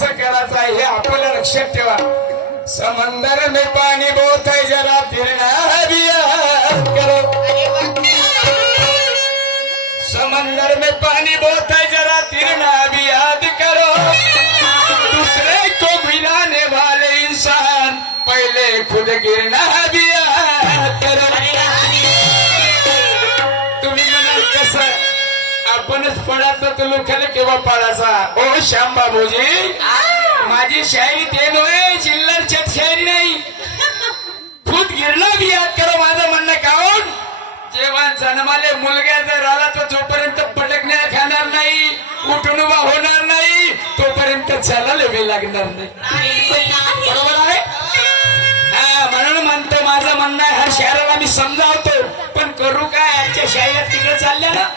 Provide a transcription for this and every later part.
कसं करायचं आहे हे आपल्याला लक्षात ठेवा. समंदर में पानी बहुत है जरा फिरना भी याद करो. समंदर में पानी बहुत है जरा फिरना भी याद करो. दूसरे को गिराने वाले इंसान पहले खुद गिरना भी याद करो. तुम्ही म्हणाल कसं आपणच पडायचं तर लोकांना केव्हा पडायचा. ओ श्याम बाबूजी माझी शायरी ते नव्हे चिल्लर छत शायरी नाही. खुद गिरना भी याद करो. माझं म्हणणं काऊन जेव्हा जन्माले मुलगा जर आला तर जोपर्यंत पटकण्या खाणार नाही उठून उभा होणार नाही तोपर्यंत चालायला वेळ लागणार नाही. बरोबर आहे. म्हणून म्हणतो माझं म्हणणं आहे हर शहराला मी समजावतो पण करू काय आजच्या शायऱ्या तिकडे चालल्या ना.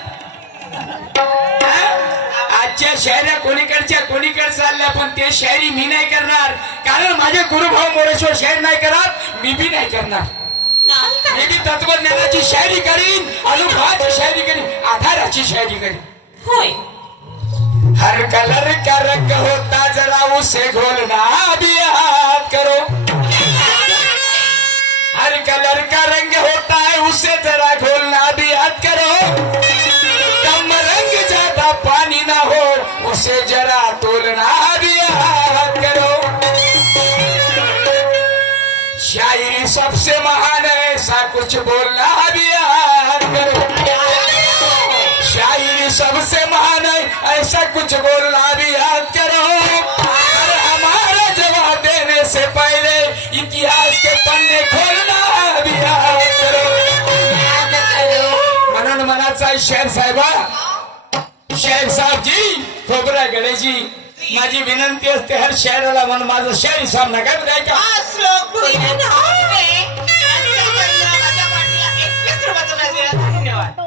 आजच्या शायऱ्या कोणीकडे चालल्या पण ते शायरी मी नाही करणार कारण माझे गुरुभाऊ मोरेश्वर शायरी नाही करत मी बी नाही करणार. मी बी तत्वज्ञानाची शायरी करीन अनुभवाची शायरी करीन आधाराची शायरी करीन. होय हर कलर का रंग होता जरा उसे घोलना भी याद करो. हर कलर का रंग होता है उसे जरा घोलना भी याद करो. कम रंग ज्यादा पानी ना हो उसे जरा तोलना भी याद करो. शायरी सबसे महान है ऐसा कुछ बोलना भी याद करो. शायरी सबसे महान है ऐसा कुछ बोलना भी याद करो. और हमारा जवाब देने से पहले इतिहास के पन्ने खोलना भी याद करो. म्हणून मनाचा शेर साहेबा शेर साहेबजी खोबरा गळेजी माझी विनंती असते हर शहराला म्हणून माझं शायरी सामना काय का धन्यवाद.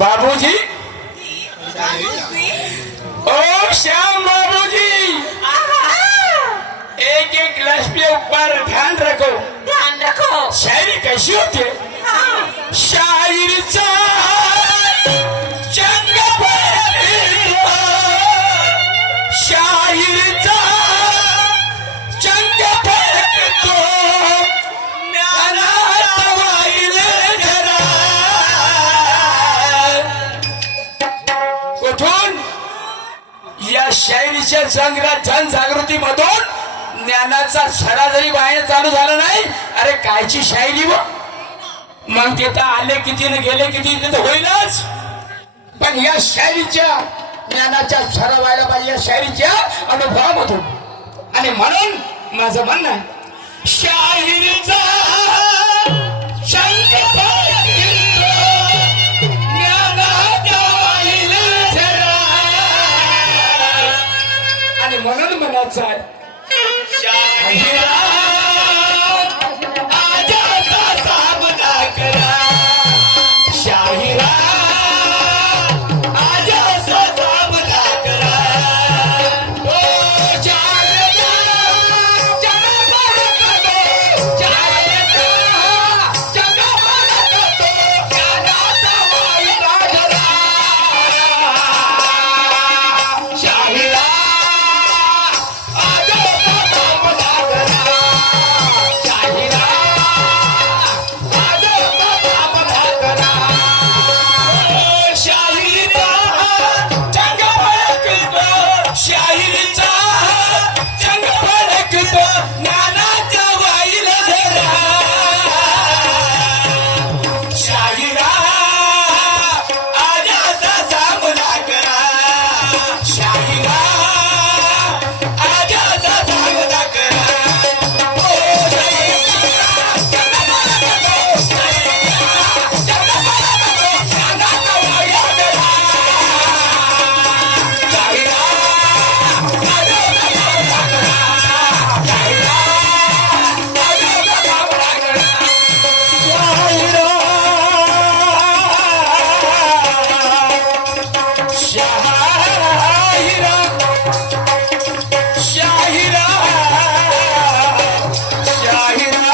बाबूजी ओ श्याम बाबूजी एक एक लक्ष्मी ऊपर ध्यान रखो. शायरी कैसी होती है. शायरीचा चंग फडकतो. शायरीचा चंग फडकतो. ज्ञानाचा वाईल जरा कुठून या शायरीच्या जनजागृती मधून ज्ञानाचा सडा जरी बाहेर चालू झाला नाही अरे कायची शायरी व मग तिथं आले किती न गेले किती तिथं होईलच पण या शायरीच्या ज्ञानाच्या सडा व्हायला पाहिजे या शायरीच्या अनुभवामधून. आणि म्हणून माझं म्हणणं आहे शायरीचा शंख फडकतो. ज्ञानाचा वाईल जरा. आणि म्हणून म्हणायचं आहे शाहिरा आजाचा सामना करा. शाहिरा आजाचा सामना करा. ओ जायदा जगा बळकतो. जायदा जगा बळकतो. ज्ञानाचा वाईला जरा. शाहिरा आजाचा शाहिरा शाहिरा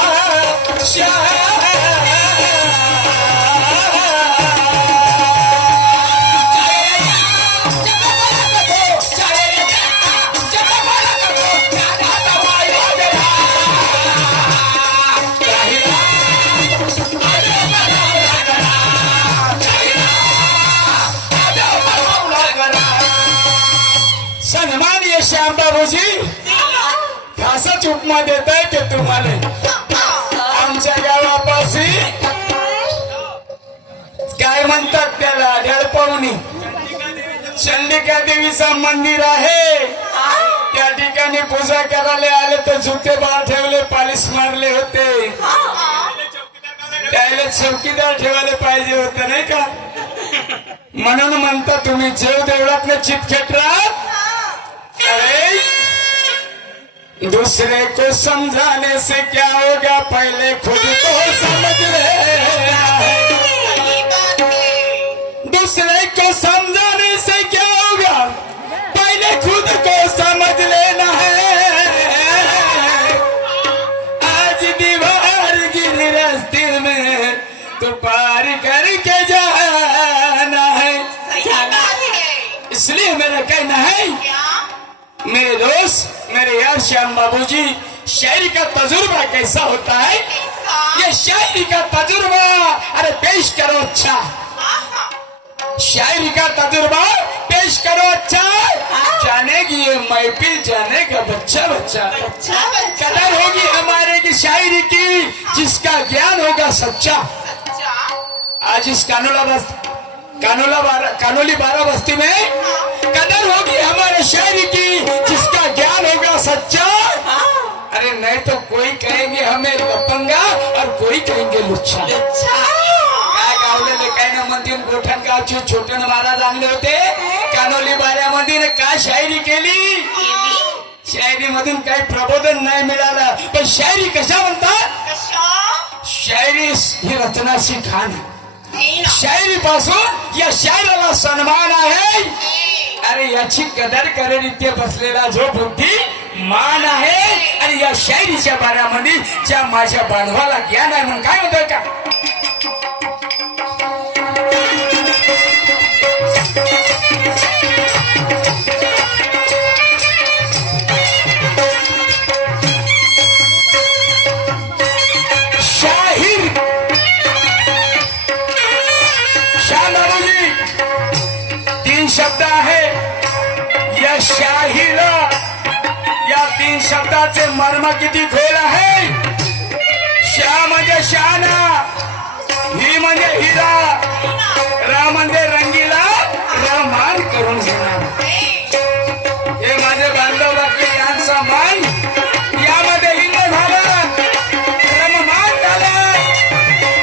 सन्माननीय श्याम बाबूजी खासच उपमा देत आहे ते तुम्हाला आमच्या गावापाशी काय म्हणतात त्याला ढळपावणी चंडिका देवीचं मंदिर आहे. त्या ठिकाणी पूजा करायला आले तर जुते बाळ ठेवले, पालिश मारले होते. त्याला चौकीदार ठेवायला पाहिजे होते नाही का. म्हणून म्हणता तुम्ही जेव देवळात चितखेट राहत. अरे दूसरे को समझाने से क्या होगा, पहले खुद को समझ लेना है. दूसरे को समझाने से क्या होगा, पहले खुद को समझ लेना है. आज दीवार गिरी रास्ते में तो पार करके जाना है. इसलिए मेरा कहना है मेरे दोस्त, मेरे यार श्याम बाबूजी, शायरी का तजुर्बा कैसा होता है. ये शायरी का तजुर्बा अरे पेश करो अच्छा. शायरी का तजुर्बा पेश करो अच्छा. जानेगी ये महफिल, जानेगा बच्चा बच्चा. कदर होगी हमारे की शायरी की जिसका ज्ञान होगा सच्चा. आज इस कानोली 12 बस्ती में कदर होगी हमारे शायरी की जिसका ज्ञान होगा सच्चा. अरे नहीं तो कोई कहेंगे हमें लपंगा और कोई कहेंगे लुच्चा. काय गावलेले काय ना म्हणतील गोठण गावचे छोटे महाराज आणले होते कानोली 12 मध्ये काय शायरी केली. शायरी मधून काही प्रबोधन नाही मिळालं. पण शायरी कशा म्हणतात, शायरी ही रचनाची खाण. शायरी पासून या शायराला सन्मान आहे. अरे याची कदर करेल इथे बसलेला जो बुद्धी मान आहे. आणि या शायरीच्या बाऱ्यामध्ये ज्या माझ्या बांधवाला ज्ञान आहे म्हणून काय म्हणतोय का. शब्द आहे या शाहीला. या 3 शब्दाचे मर्म किती खोल आहे. शा म्हणजे शाना, ही म्हणजे हिरा, रा म्हणजे रंगीला रमान करून घेणार. हे माझे बांधव वाक्य यांचा मान यामध्ये हिंद झाला, रममान झाला.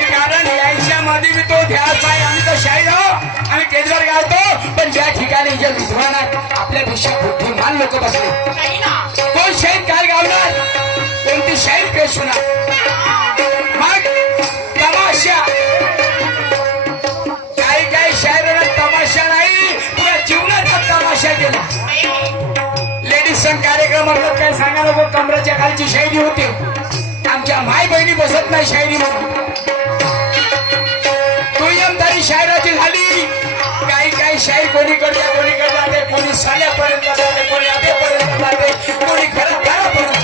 कारण याच्यामध्ये मी तो ध्यास आहे. आम्ही तर शाहीर आहोत, आम्ही केंद्रावर गावतो. पण ज्या ठिकाणी जे विद्वानात आपल्यापेक्षा बुद्धिमान लोक बसले, कोण शाहीर काय गावणार, कोणती शाहीर पेश होणार. मग तमाशा, काही शायरांना तमाशा नाही, पुऱ्या जीवनाचा तमाशा केला. लेडीज संघ कार्यक्रम म्हटलं काय सांगा नको, कमराच्या खालची शायरी होती. आमच्या माय बहिणी बसत नाही शायरी म्हणून. दुय्यमदारी शायराची झाली. काही शाहीर कोणीकडे जाते, कोणी साल्यापर्यंत जाते, कोणी आब्यापर्यंत जाते, कोणी घरापर्यंत